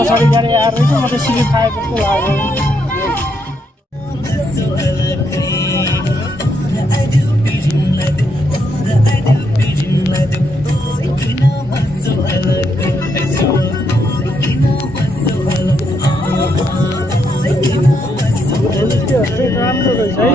पछाडि गाडी आएर रहेछ म त सिली खाए जस्तो लाग्यो राम्रो रहेछ है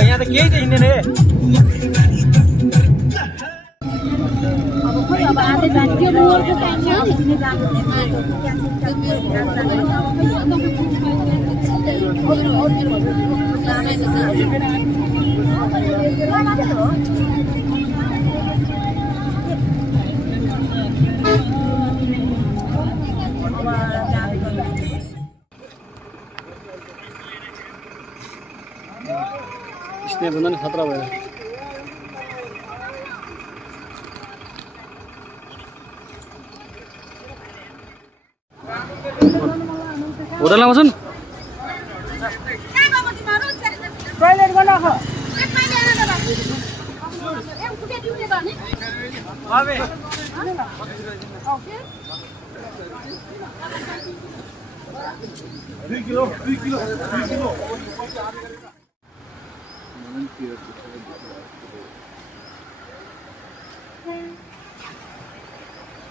यहाँ त केही देखिँदैन है अब खोइ अब आधै जाने त्यो रोडको टाइम छ नि जानु स्नेह भन्दा नि खतरा भयो होटलमा बस्छन् टोयलेट गर्न आख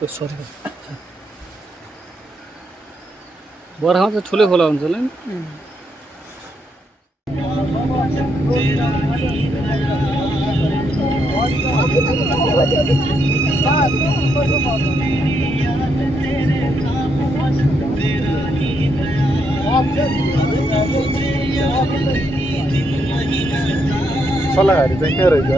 सरी बर्खामा चाहिँ ठुलै खोला हुन्छ होला नि सल्लाहहरू चाहिँ के रहेछ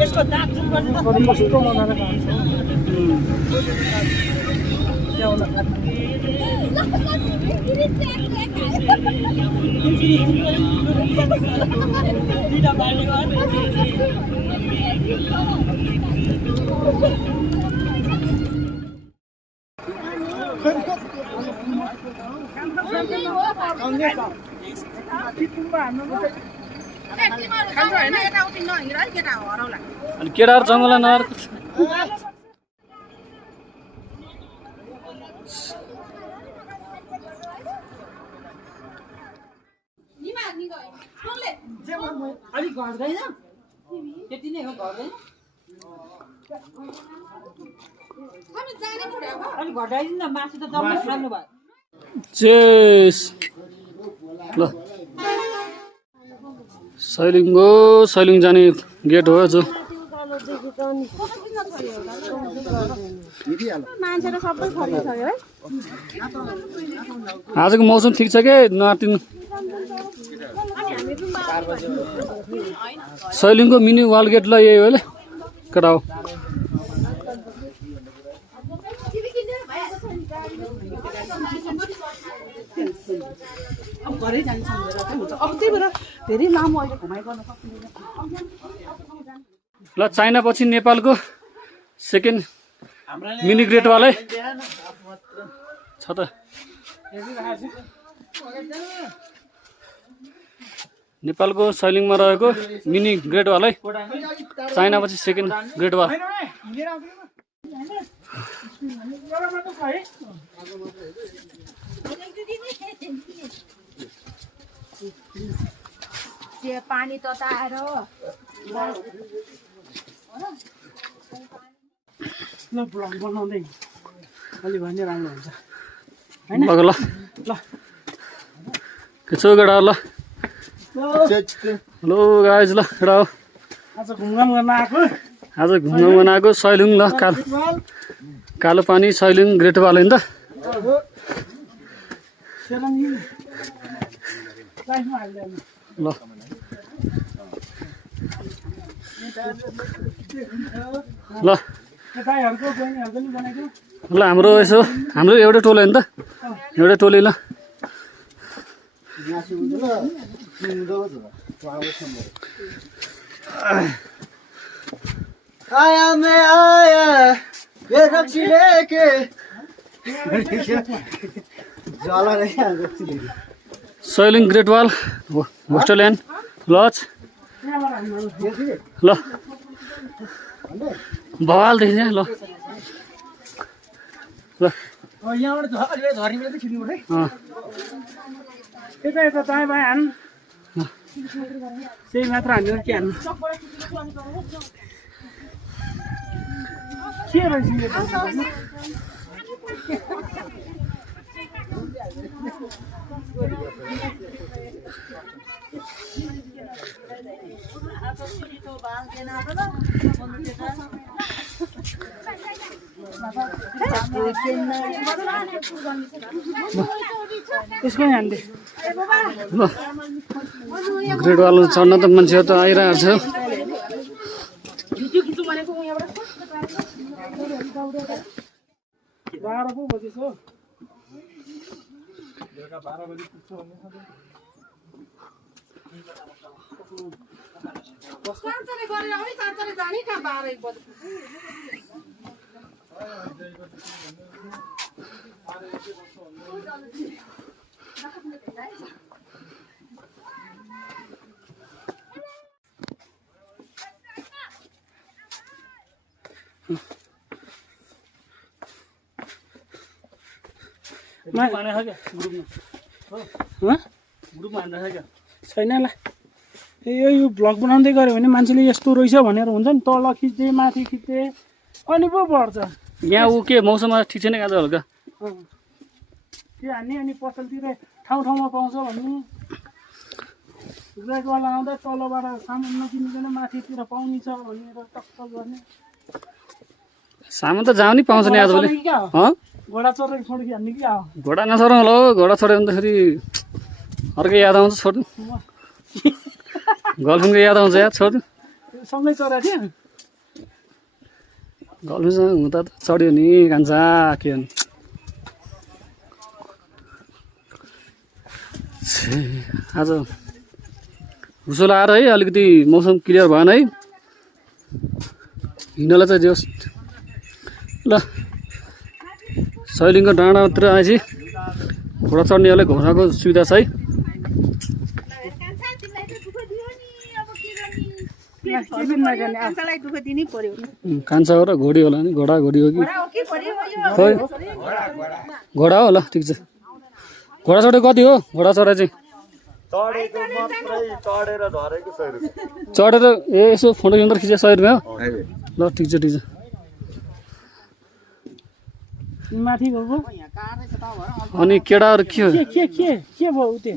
यसको दाँत जुन गर्ने त कस्तो मजाले काट्छ ल्याउला काट्नु दुईटा बाल्ने अनि केटाहरू जङ्गलमा नआएर अलिक घट्दैन त्यति नै हो घट्दैन अलिक घटाइदिनु न मासु त जम्मै खानु भयो चेस ल सैलिङ जाने गेट हो जो आजको मौसम ठिक छ के नआतिनु सैलिङको मिनी वाल गेट ल यही हो केटा हो घरै जान्छ अब त्यही भएर धेरै लामो अहिले घुमाइ गर्न सक्दैन ल चाइना पछि नेपालको सेकेन्ड मिनी ग्रेट वालै छ त नेपालको सैलिङमा रहेको मिनी ग्रेट वालै चाइना पछि सेकेन्ड ग्रेट वाल पानी तताएर ल ब्लग बनाउँदै अलि भने राम्रो हुन्छ ल ल के छ केटा ल हेलो गाइज ल केटा हो आज घुमघाम गर्न आएको सैलिङ ल कालो पानी सैलिङ ग्रेट वाल होइन त ल ल ल हाम्रो यसो हाम्रो एउटै टोली होइन त एउटै टोली ल आया मैं आया ये रक्षी लेके ज्वाला नहीं आ रक्षी लेके सैलिङ ग्रेट वाल होस्टल्यान्ड लज ल बवाल देखिन्छ ल ल यहाँबाट झरीबाट चाहिँ खिच्नु पर्छ यता यता दायाँ बायाँ हान् त्यही मात्र हान्नु के हान्नु के रहेछ त्यसको हान्दे ल ग्रेट वाल चढ्न त मान्छे त आइरहेको छ बाह्र पो बजेछ हो बेलुका 12 बजी पुग्छ भन्ने साँच्चै गरेर आउने साँच्चै जाने कहाँ 12 बजे छैन ल यो भ्लग बनाउँदै गऱ्यो भने मान्छेले यस्तो रहेछ भनेर हुन्छ नि तल खिच्दै माथि खिच्दै अनि पो बढ्छ यहाँ ऊ के मौसममा ठिक छैन आज हल्का त्यो हान्ने अनि पसलतिर ठाउँ ठाउँमा पाउँछ भन्ने ग्रेटवाला आउँदा तलबाट सामान नकिनिकन माथितिर पाउने छ भनेर टक्क गर्ने सामान त जाऊ नि पाउँछ नि आजभोलि घोडा चढेर छोड्की हान्ने कि घोडा नचढाउँ होला हो घोडा चढ्यो भने त फेरि अर्कै याद आउँछ छोड्नु गर्लफ्रेन्डको याद आउँछ याद छोड्नु सँगै चरा थियो घल्नुसँग हुँदा त चढ्यो नि कान्छा के भन्नु आज हुसो लाएर है अलिकति मौसम क्लियर भएन है हिँड्नलाई चाहिँ जोस् ल सैलिङको डाँडातिर आएपछि घोडा चढ्नेहरूलाई घोडाको सुविधा छ है कान्छा हो र घोडी होला नि घोडा घोडी हो कि खोइ घोडा हो ल ठिक छ घोडा चढेको कति हो घोडा चढा चाहिँ चढेको मात्रै चढेर झरेको 100 रुपियाँ चढेर यसो फोटो खिच्दा खिचे 100 रुपियाँ हो ल ठिक छ ठिक छ माथि गएको अनि केटाहरू के हो के भयो उते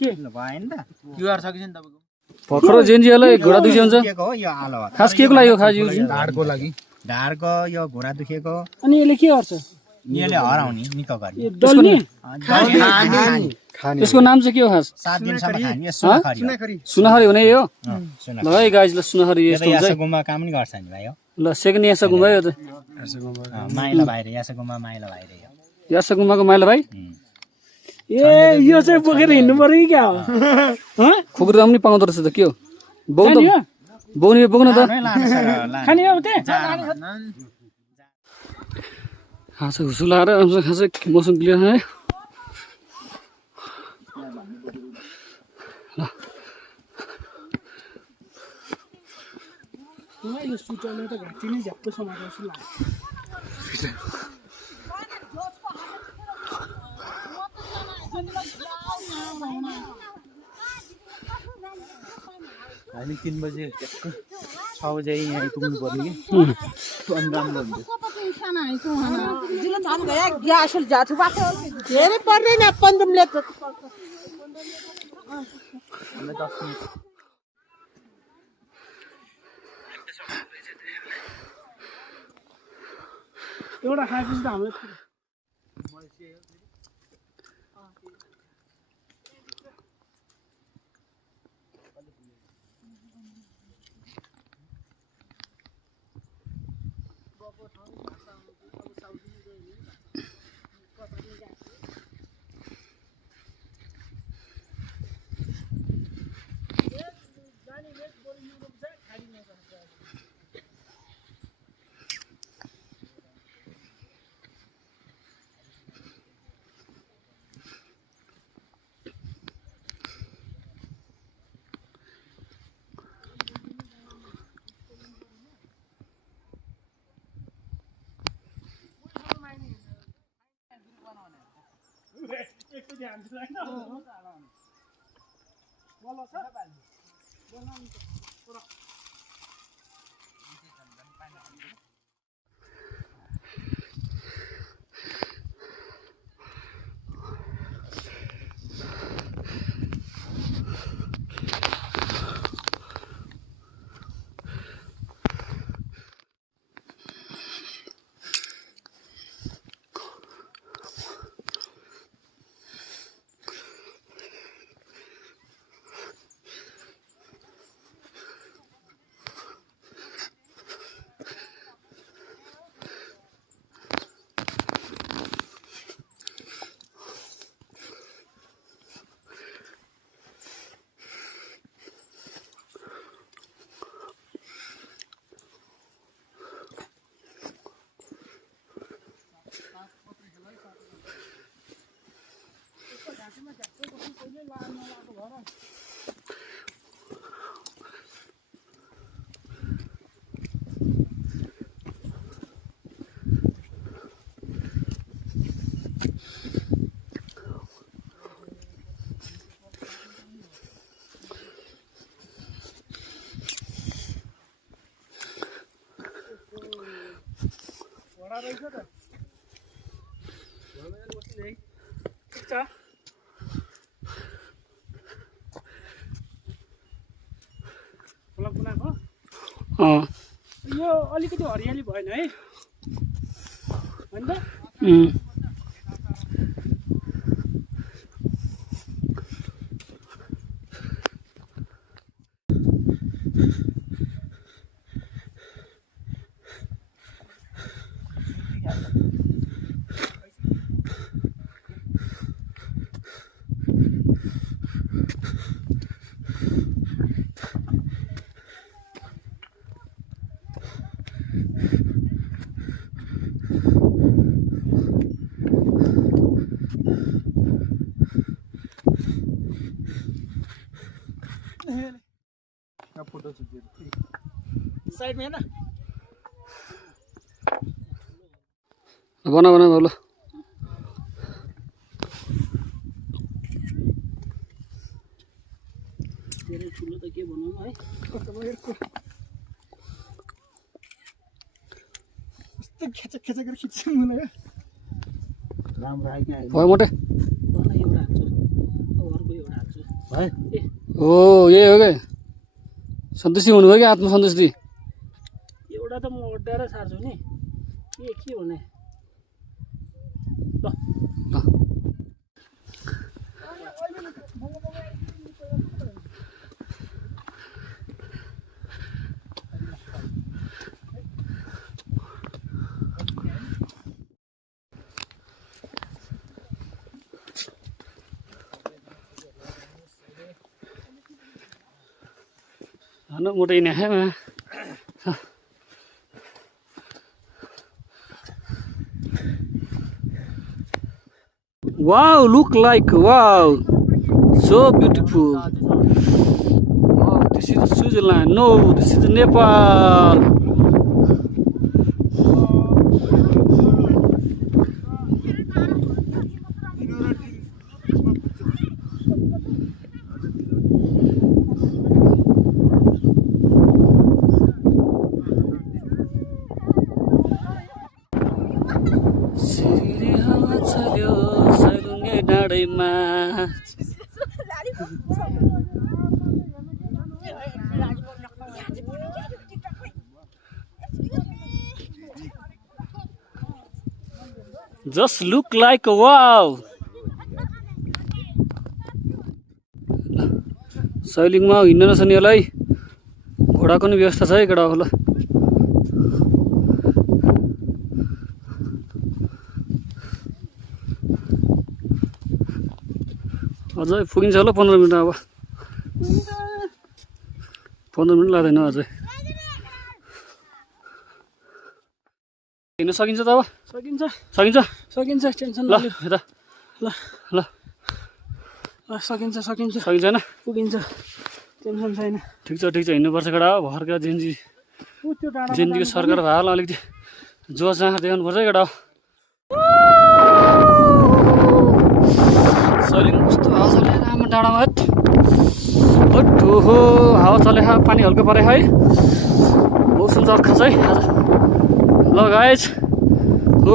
के भएन त क्युआर सकिन्छ नि तपाईँको भर्खर जेन्जीहरूलाई घोडा दुख्यो हुन्छ दुखेको हो यो आलो हो खास के को लागि हो खास युज ढाडको लागि ढाडको यो घुँडा दुखेको अनि यसले के गर्छ यसले हराउने निको गर्ने यो डल्ने यसको नाम चाहिँ के हो खास 7 दिनसम्म खाने यो सुनाखरी सुनाखरी हुने यो सुनाखरी ल है गाइजलाई सुनाखरी यस्तो हुन्छ यासा गुम्बा काम नि गर्छ नि भाइ हो ल सेकेन्ड यासा गुम्बा यो त माइला भाइ रे यासा गुम्बा माइला भाइ रे यो यासा गुम्बाको माइला भाइ ए यो चाहिँ बोकेर हिँड्नु पर्यो कि क्या हो खुकुरी पनि पाउँदो रहेछ त के हो बोक्नु त बोक्नु बोक्नु त खाने हो उते खासै हुसु लाएर खासै मौसम क्लियर है यो सुटरले त घाँटी नै झ्याप्पो समाएको जस्तो लाग्यो हामी 3 बजे 6 बजे यहाँ आइपुग्नु पर्यो कि अनि राम्रो हुन्छ धेरै पर्दैन 15 मिनट एउटा खाएपछि त हाम्रो यो अलिकति हरियाली भएन है हैन त फोटो खिच्यो साइडमा हेर्न बना ल धेरै ठुलो त के भनौँ है कस्तो खेचक खेचक खिच्छ मलाई राम्रो आयो क्या भयो मोटे एउटा हाल्छु अर्को एउटा हाल्छु भाइ हो यही हो क्या सन्तुष्टि हुनुभयो कि आत्मसन्तुष्टि एउटा त म अड्डाएर सार्छु नि के हुने ल Ano mo rin ha. Wow, look like wow. So beautiful. Wow, this is Switzerland. No, this is Nepal. डाँडैमा Just look like a wow. सैलिङमा हिँड्न नसक्ने यसलाई घोडाको नि व्यवस्था छ है केटा होला अझै पुगिन्छ होला 15 मिनेट अब 15 मिनेट लाग्दैन अझै हिँड्न सकिन्छ त अब सकिन्छ सकिन्छ सकिन्छ टेन्सन ल यता ल ल सकिन्छ सकिन्छ सकिन्छ हैन पुगिन्छ टेन्सन छैन ठिक छ हिँड्नुपर्छ केटा हो भर्खरका जिन्दगी उ त्यो डाँडा जिन्दगी सरकार भए होला अलिकति जोस जहाँ देखाउनु पर्छ है केटा हो सैलिङ कस्तो हावा चले आमा डाँडामा हो हावा चले पानी हल्का परे है मौसम त अर्खा छ है आज ल गाइज हो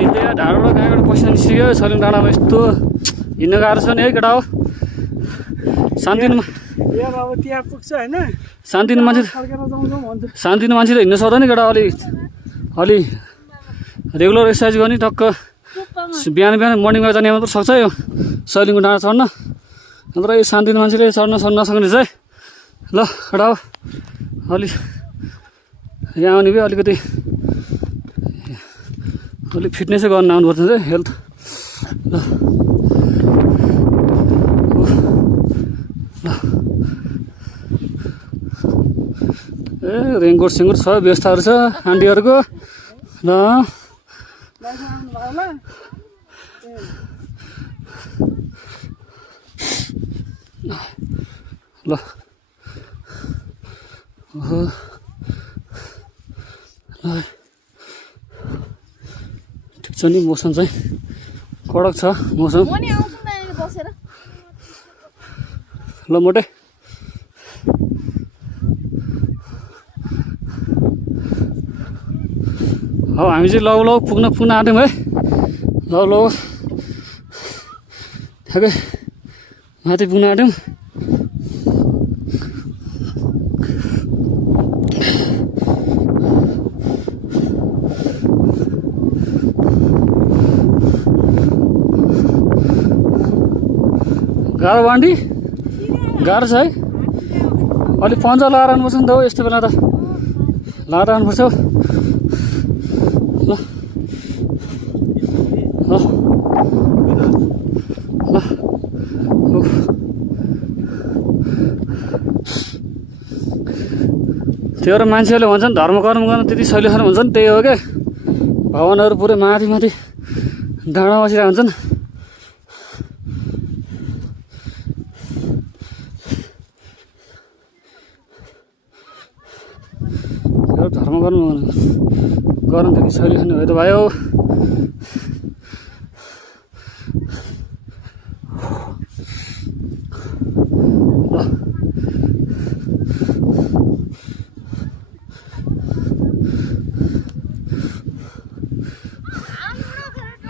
हिँड्दा ढाडबाट कहाँबाट पसिना निस्क्यो सैलिङ डाँडामा यस्तो हिँड्न गाह्रो छ नि है केटा हो शान्तिमा यार अब त्यहाँ पुग्छ हैन शान्तिमा मान्छे फर्केर जाउँ भन्छ शान्तिमा मान्छे त हिँड्न सक्दैन केटा अलि रेगुलर एक्सर्साइज गर्ने टक्क बिहान मर्निङ वाक जाने मात्र सक्छ यो सैलिङको डाँडा चढ्न नत्र यो शान्तिमा मान्छेले चढ्न नसक्ने रहेछ है ल केटा हो अलि यहाँ आउने भयो अलिकति अलिक फिटनेसै गर्न आउनुपर्छ है हेल्थ ल ए रेनकोट सेनकोट सब व्यवस्थाहरू छ आन्टीहरूको ल ल ठिक छ नि मौसम चाहिँ कडक छ मौसम ल मोटे अब हामी चाहिँ लौ पुग्न आँट्यौँ है लौ ठ्याक्कै माथि पुग्न आँट्यौँ गाह्रो बान्डी गाह्रो छ है अलिक पन्जा लगाएर आउनुपर्छ नि त हो यस्तो बेला त ल लाएर आउनुपर्छ ल ल ल त्यो र मान्छेहरूले भन्छन् धर्म कर्म गर्न त्यति सजिलो भन्छन् त्यही हो क्या भवनहरू पुरै माथि माथि डाँडा बसिरहेको हुन्छन् धर्म गर्न त्यति सजिलो भयो त भयो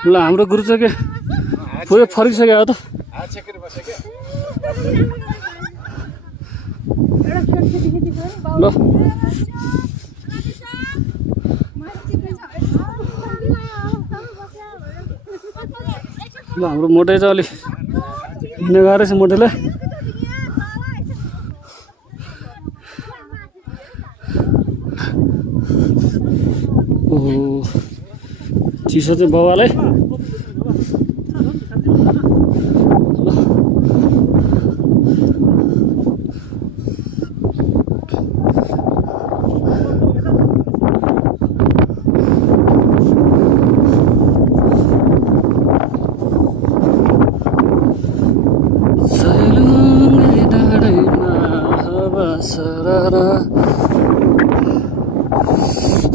ल हाम्रो गुरु चाहिँ के पुरै फर्किसक्यो हो त ल ल हाम्रो मोटे चाहिँ अलि हिँड्न गाह्रो छ मोटेलाई ओहो चिसो चाहिँ बाबालाई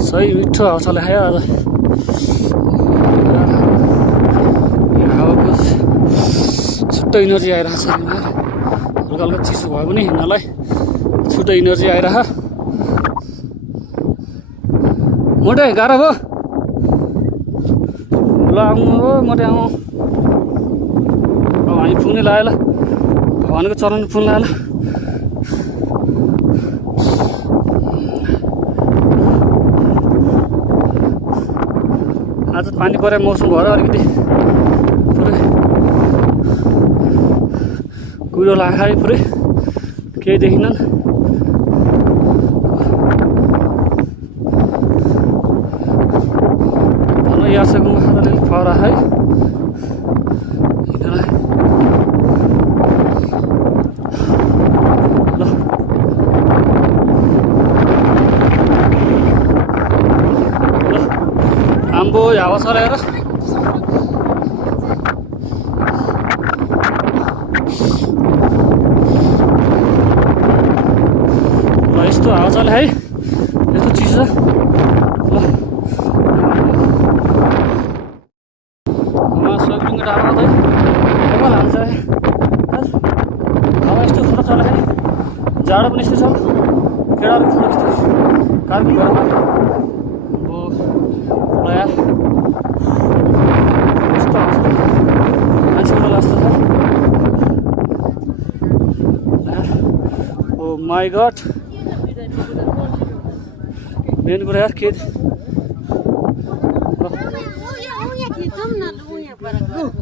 सही मिठो हावा चले खायो आज हावाको छुट्टै इनर्जी आइरहेको छ हल्का हल्का चिसो भयो पनि हिँड्नलाई छुट्टै इनर्जी आइरह मोटे गाह्रो भयो ल आउनु हो मोटे आउनु अब हामी पुग्ने लाग्यो ल भगवानको चरण पुग्नु लाग्यो ल आज पानी परे मौसम भएर अलिकति पुरै कुहिरो लाग्यो पुरै केही देखिनन् भनौँ यहाँ चाहिँ गुम्बा अलिअलि फरा है आम्बो हावा चलाएर ल यस्तो हावा चले है यस्तो चिसो छ ल सोइबिङको डाँडामा त कमाल हाल्छ हावा यस्तो छोटो चलायो जाडो पनि यस्तो छ केटाहरू छोटो यस्तो कार्किङ घरमा यार कस्तो मान्छेको जस्तो छ ओ माई गड मेन कुरा यार के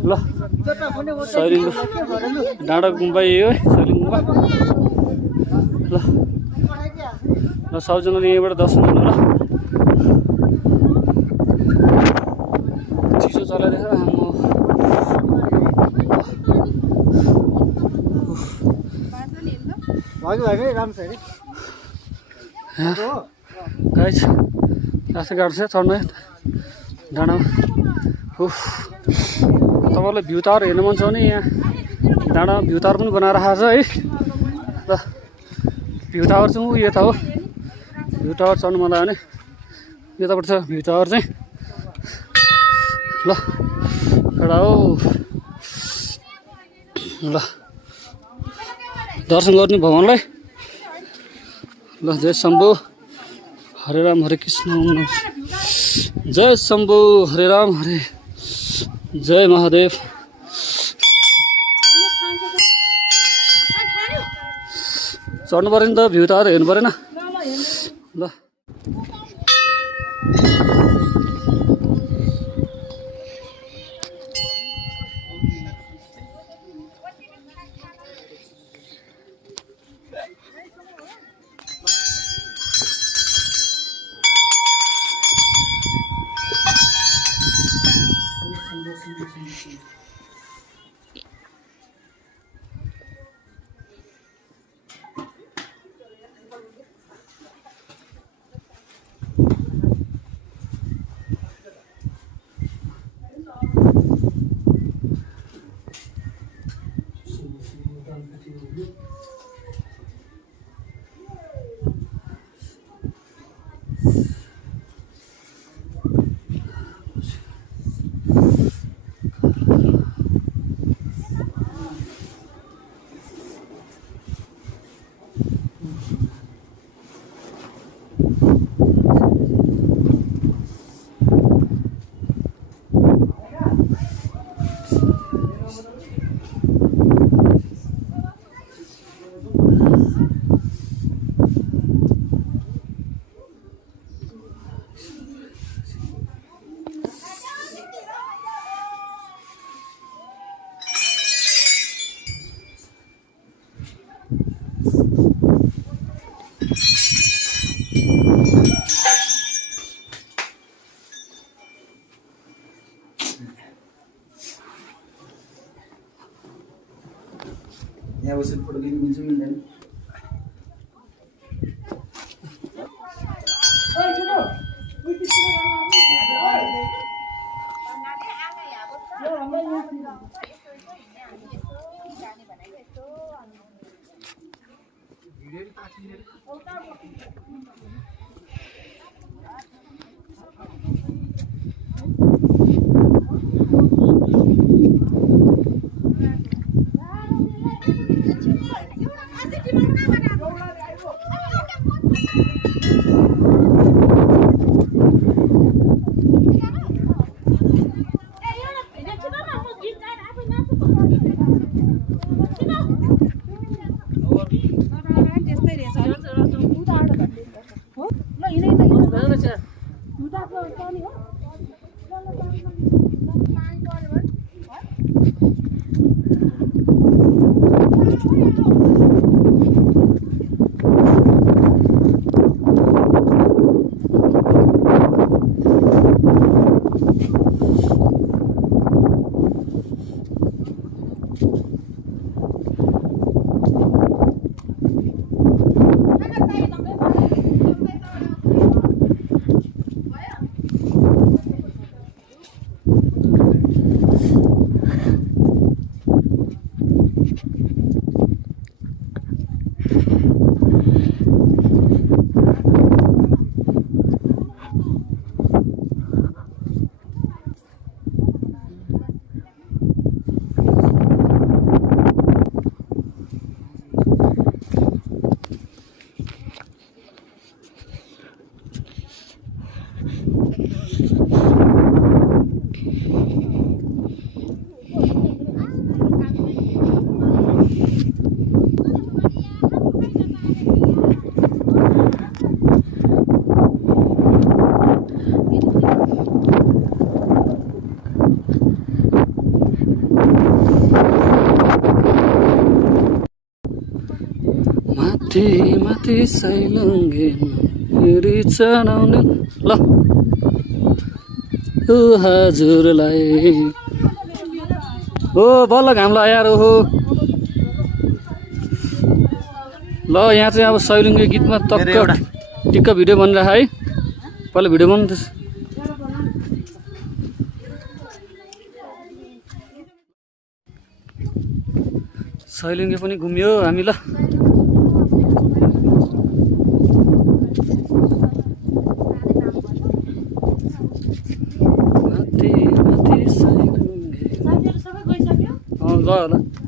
ल सैलिङको डाँडा गुम्बा यही हो है सैलिङ गुम्बा ल ल सबजनाले यहीँबाट दर्शन गर्नु ल चिसो चलाइरहेछ हाम्रो गाइस रास्ता गाह्रो छ चढ्नु डाँडामा तपाईँलाई भ्यू टावर हेर्नु मन छ भने यहाँ डाँडामा भ्यू टावर पनि बनाएर आएको छ है ल भ्यू टावर चाहिँ ऊ यता हो भ्यू टावर चढ्नु मन लाग्यो भने यतापट्टि छ भ्यू टावर चाहिँ ल एउटा हो ल दर्शन गर्ने भगवान्लाई ल जय शम्भु हरे राम हरे कृष्ण जय शम्भु हरे राम हरे जय महादेव चढ्नु पऱ्यो नि त भ्यू टावर हेर्नु परेन ल यहाँ बसेर फोटो खिच्नु मिल्छ मिल्दैन माथि माथि सैलुङ्गे रिचनाउने ल ओ हजुरलाई ओ बल्ल घाम लगाएर हो ल यहाँ चाहिँ अब सैलुङ्गे गीतमा टक्क टिक्क भिडियो बनिरहेको है पहिला भिडियो बनाउँदैछ सैलुङ्गे पनि घुम्यो हामी ल गयो होला